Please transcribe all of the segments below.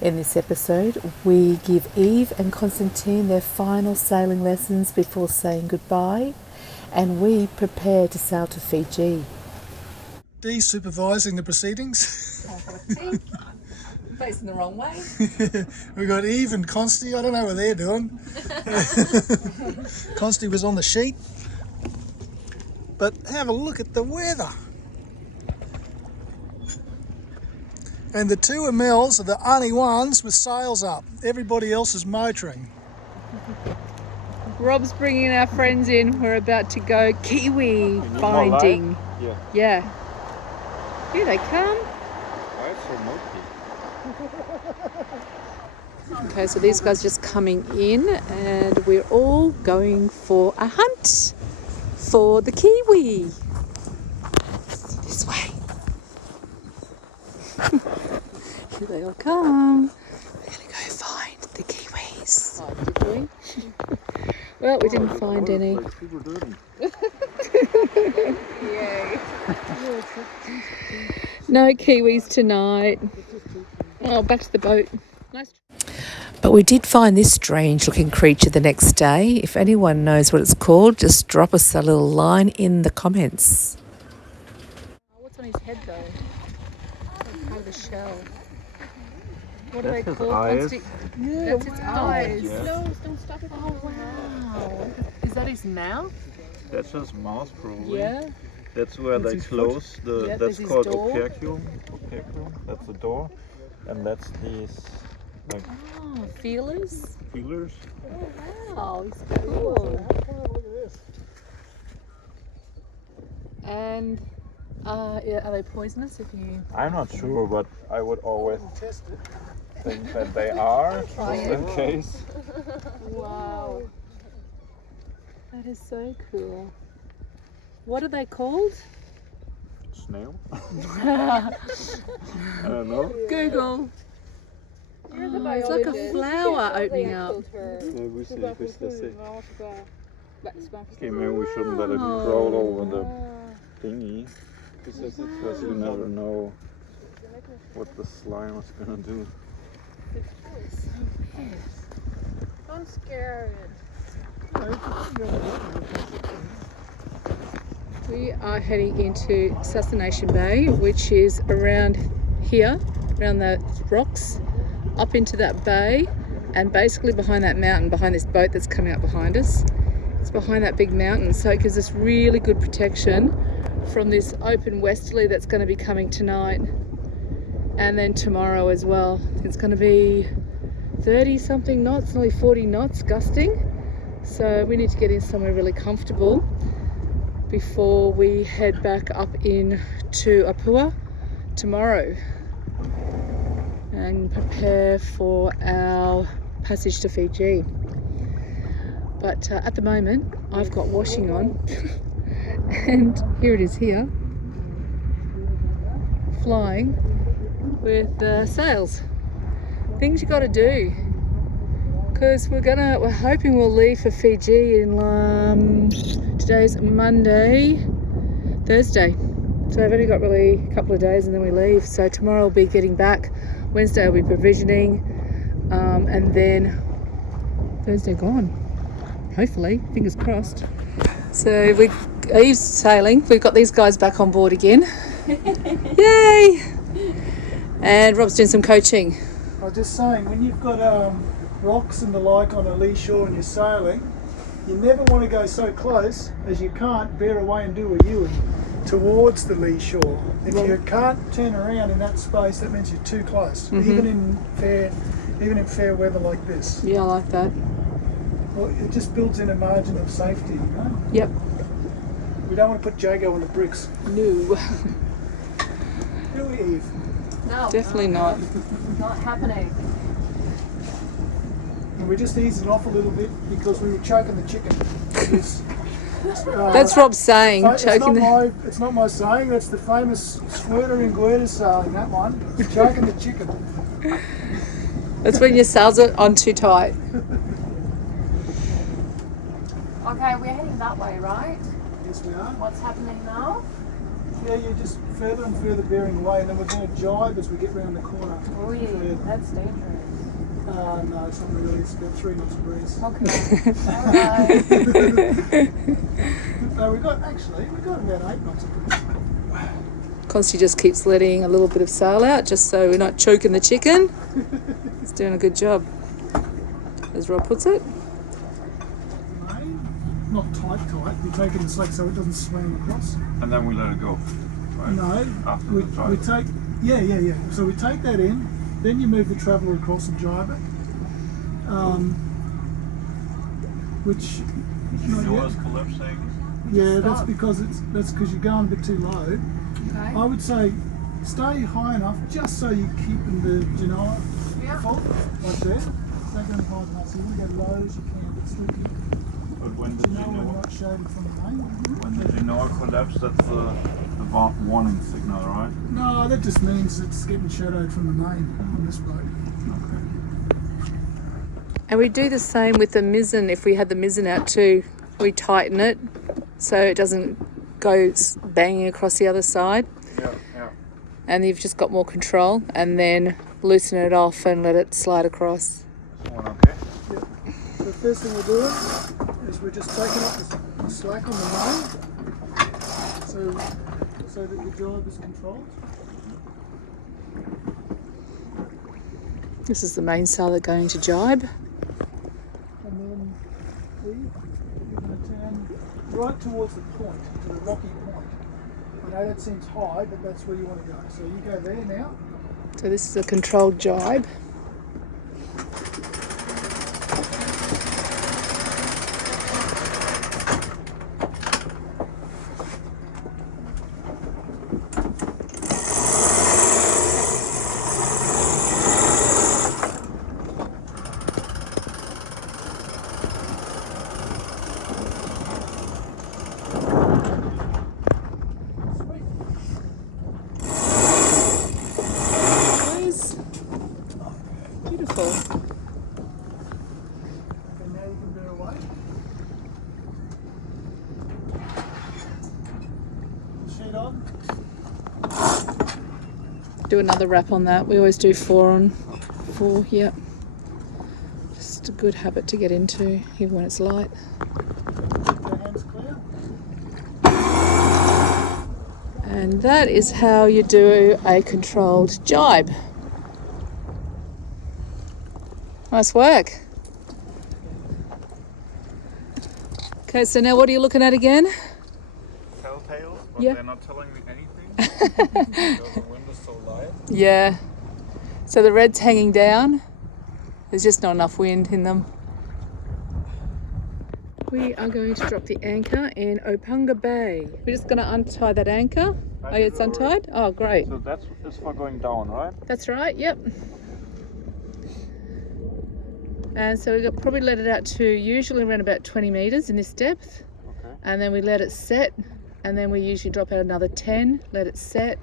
In this episode, we give Eve and Constantine their final sailing lessons before saying goodbye, and we prepare to sail to Fiji. Dee's supervising the proceedings. Facing the wrong way. We've got Eve and Consti. I don't know what they're doing. Consti was on the sheet. But have a look at the weather. And the two Amels are the only ones with sails up. Everybody else is motoring. Rob's bringing our friends in. We're about to go kiwi finding. Yeah. Here they come. Why it's so murky? Okay, so these guys are just coming in and we're all going for a hunt for the kiwi. This way. Here they all come. We're going to go find the kiwis. Oh, did we? Well, we didn't find any. Yay. No kiwis tonight. Oh, back to the boat. Nice. But we did find this strange looking creature the next day. If anyone knows what it's called, just drop us a little line in the comments. What's on his head though? Like part of the shell. What do they That's his call eyes. That's its eyes. Yeah. No, don't stop it. Oh wow. Is that his mouth? That's his mouth, probably. Yeah. That's where That's they his close the. Yeah, that's there's his called door. operculum. Operculum. That's the door, and that's these like Oh, feelers? feelers. Oh wow, he's cool. Look at this. And yeah, are they poisonous if you... I'm not sure, but I would always Test it. think that they are, just in case. Wow. That is so cool. What are they called? Snail. I don't know. Google. It's like a flower opening up. Yeah, we see. Okay, maybe we shouldn't let it crawl over the thingy, because you never know what the slime is gonna do. Don't scare it. We are heading into Assassination Bay, which is around here, around the rocks, up into that bay, and basically behind that mountain, behind this boat that's coming up behind us. It's behind that big mountain, so it gives us really good protection from this open westerly that's going to be coming tonight and then tomorrow as well. It's going to be 30 something knots, nearly 40 knots gusting, so we need to get in somewhere really comfortable before we head back up into Apua tomorrow and prepare for our passage to Fiji. But at the moment I've got washing on and here it is here, flying with sails. Things you got to do, because we're hoping we'll leave for Fiji in today's Monday, Thursday. So I've only got really a couple of days and then we leave. So tomorrow I'll be getting back. Wednesday I'll be provisioning, and then Thursday gone. Hopefully, fingers crossed. So Eve's sailing. We've got these guys back on board again. Yay! And Rob's doing some coaching. I was just saying, when you've got rocks and the like on a lee shore and you're sailing, you never want to go so close as you can't bear away and do a U-ing towards the lee shore. If you can't turn around in that space, that means you're too close, even in fair weather like this. Yeah, I like that. Well, it just builds in a margin of safety, you know? Yep. We don't want to put Jago on the bricks. No. Do we, Eve? No. Definitely not. Not happening. And we're just easing off a little bit because we were choking the chicken. That's Rob's saying, It's choking it's not my saying, that's the famous squirter in Guerta sailing, that one. Choking the chicken. That's when your sails are on too tight. Okay, we're heading that way, right? Yes, we are. What's happening now? Yeah, you just further and further bearing away, and then we're going to jibe as we get round the corner. Oh yeah, that's dangerous. No, it's not really. It's about 3 knots of breeze. Okay. Alright. No, we've got about 8 knots of breeze. Consti just keeps letting a little bit of sail out just so we're not choking the chicken. It's doing a good job, as Rob puts it. Not tight. We take it in slack so it doesn't slam across. And then we let it go. Right? No, After we the jibe. take. Yeah. So we take that in, then you move the traveller across and jibe it. Which. You know what's collapsing? Yeah, that's because you're going a bit too low. Okay. I would say stay high enough just so you're keeping the genoa full, like there. Don't go any higher than that. So you want to go low as you can, but still keep But when the genoa genoa, not shaded from the main. when the genoa collapse, that's the warning signal, right? No, that just means it's getting shadowed from the main on this boat. Okay. And we do the same with the mizzen. If we had the mizzen out too, we tighten it so it doesn't go banging across the other side. Yeah. And you've just got more control, and then loosen it off and let it slide across. This one okay? So the first thing we're doing is we're just taking up the slack on the main, so that the jibe is controlled. This is the main sail that's going to jibe. And then we're going to turn right towards the point, to the rocky point. I know that seems high, but that's where you want to go. So you go there now. So this is a controlled jibe. Beautiful. Okay, now you can bear away. Sheet on. Do another wrap on that. We always do 4 on 4, yep. Just a good habit to get into, even when it's light. Keep your hands clear. And that is how you do a controlled jibe. Nice work. Okay, so now what are you looking at again? Telltales, but Yeah. they're not telling me anything because the wind is so light. Yeah. So the red's hanging down. There's just not enough wind in them. We are going to drop the anchor in Opunga Bay. We're just going to untie that anchor. Oh, yeah, it's untied? Oh, great. So that's for going down, right? That's right, yep. And so we'll probably let it out to usually around about 20 metres in this depth. Okay. And then we let it set, and then we usually drop out another 10, let it set.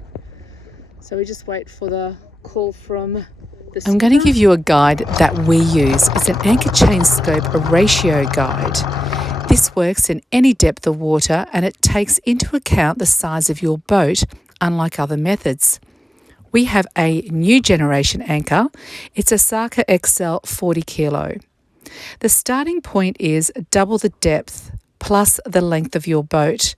So we just wait for the call from the skipper. I'm going to give you a guide that we use. It's an anchor chain scope, a ratio guide. This works in any depth of water, and it takes into account the size of your boat, unlike other methods. We have a new generation anchor. It's a Saka XL 40 kilo. The starting point is double the depth plus the length of your boat.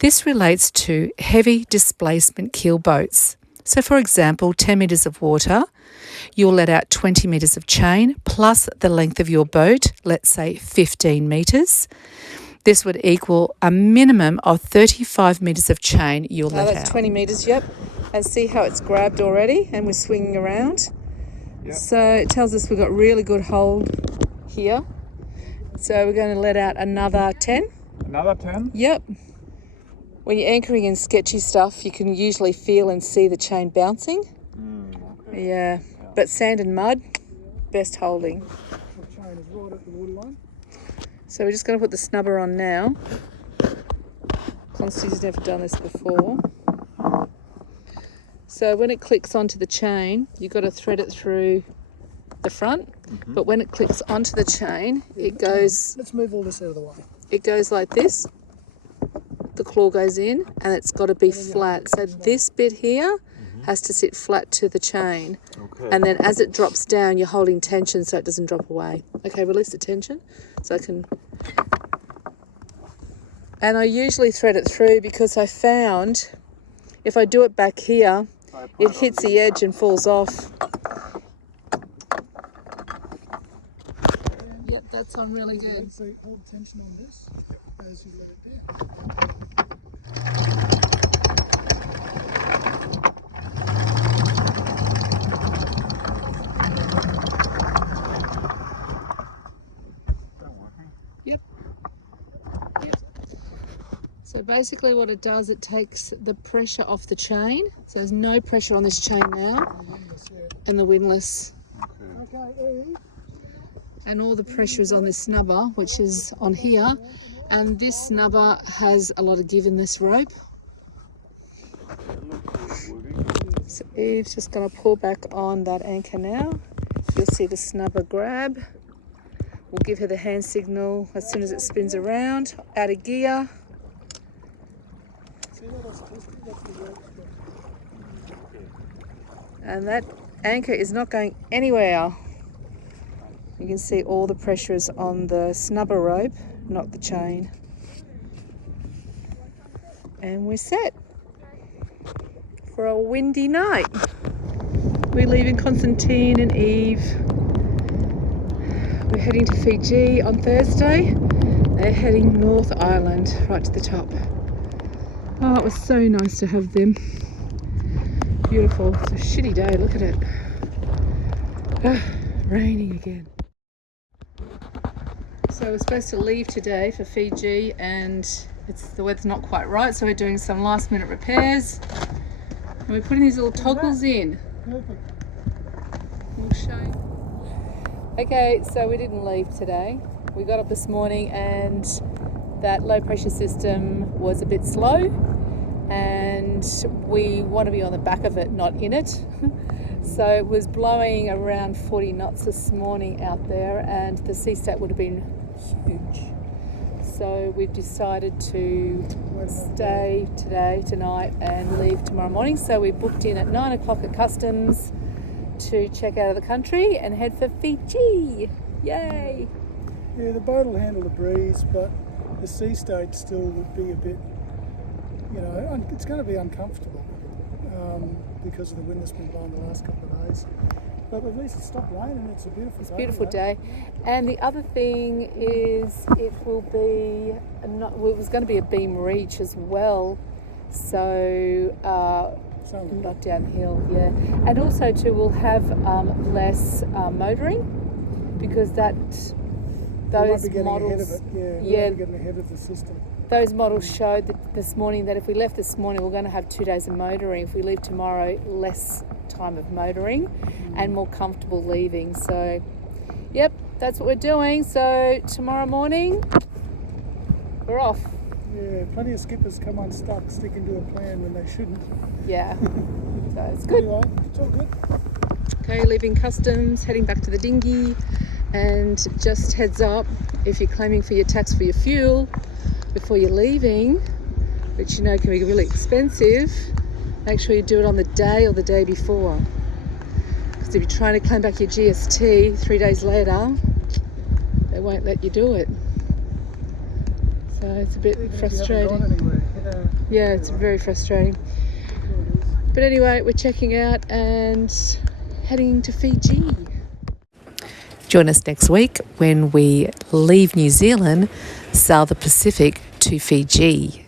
This relates to heavy displacement keel boats. So for example, 10 metres of water, you'll let out 20 metres of chain plus the length of your boat, let's say 15 metres. This would equal a minimum of 35 metres of chain you'll let that's out. 20 metres, yep. And see how it's grabbed already and we're swinging around. Yeah. So it tells us we've got really good hold here. So we're going to let out another 10. Another 10? Yep. When you're anchoring in sketchy stuff, you can usually feel and see the chain bouncing. Okay. Yeah. But sand and mud, best holding. The chain is right at the waterline. So we're just going to put the snubber on now. Consti's never done this before. So when it clicks onto the chain, you've got to thread it through the front. But when it clicks onto the chain, it goes Let's move all this out of the way. like this. the claw goes in, and it's got to be flat. So this bit here has to sit flat to the chain. Okay. And then as it drops down, you're holding tension so it doesn't drop away. Okay, release the tension so I can... And I usually thread it through because I found if I do it back here, it hits the edge and falls off. Yep, that's on really good. So hold tension on this as you let it down. Yep. So basically what it does, it takes the pressure off the chain. So there's no pressure on this chain now. And the windlass. Okay, And all the pressure is on this snubber, which is on here. And this snubber has a lot of give in this rope. So Eve's just going to pull back on that anchor now. You'll see the snubber grab. We'll give her the hand signal as soon as it spins around, out of gear. And that anchor is not going anywhere. You can see all the pressure is on the snubber rope, not the chain. And we're set for a windy night. We're leaving Constantine and Eve. We're heading to Fiji on Thursday. They're heading North Island, right to the top. Oh, it was so nice to have them. Beautiful. It's a shitty day, look at it. Raining again. So we're supposed to leave today for Fiji and the weather's not quite right, so we're doing some last minute repairs. And we're putting these little toggles in. We'll show you. Okay, so we didn't leave today. We got up this morning and that low pressure system was a bit slow and we want to be on the back of it, not in it. So it was blowing around 40 knots this morning out there and the sea stat would have been huge. So we've decided to stay tonight and leave tomorrow morning. So we booked in at 9 o'clock at customs to check out of the country and head for Fiji. Yay! Yeah, the boat will handle the breeze, but the sea state still would be a bit, you know, it's going to be uncomfortable because of the wind that's been blowing the last couple of days. But at least it stopped raining and it's a beautiful day. It's a beautiful day. And the other thing is it will be, it was going to be a beam reach as well. So not downhill, yeah. And also too, we'll have less motoring because those models, getting ahead of the system. Those models showed that this morning that if we left this morning, we're going to have 2 days of motoring. If we leave tomorrow, less time of motoring and more comfortable leaving. So, yep, that's what we're doing. So tomorrow morning, we're off. Yeah, plenty of skippers come unstuck, sticking to a plan when they shouldn't. Yeah, so it's good. Anyway, it's all good. Okay, leaving customs, heading back to the dinghy. And just heads up, if you're claiming for your tax for your fuel before you're leaving, which you know can be really expensive, make sure you do it on the day or the day before. Because if you're trying to claim back your GST 3 days later, they won't let you do it. So it's a bit frustrating. Yeah, it's very frustrating. But anyway, we're checking out and heading to Fiji. Join us next week when we leave New Zealand, sail the Pacific to Fiji.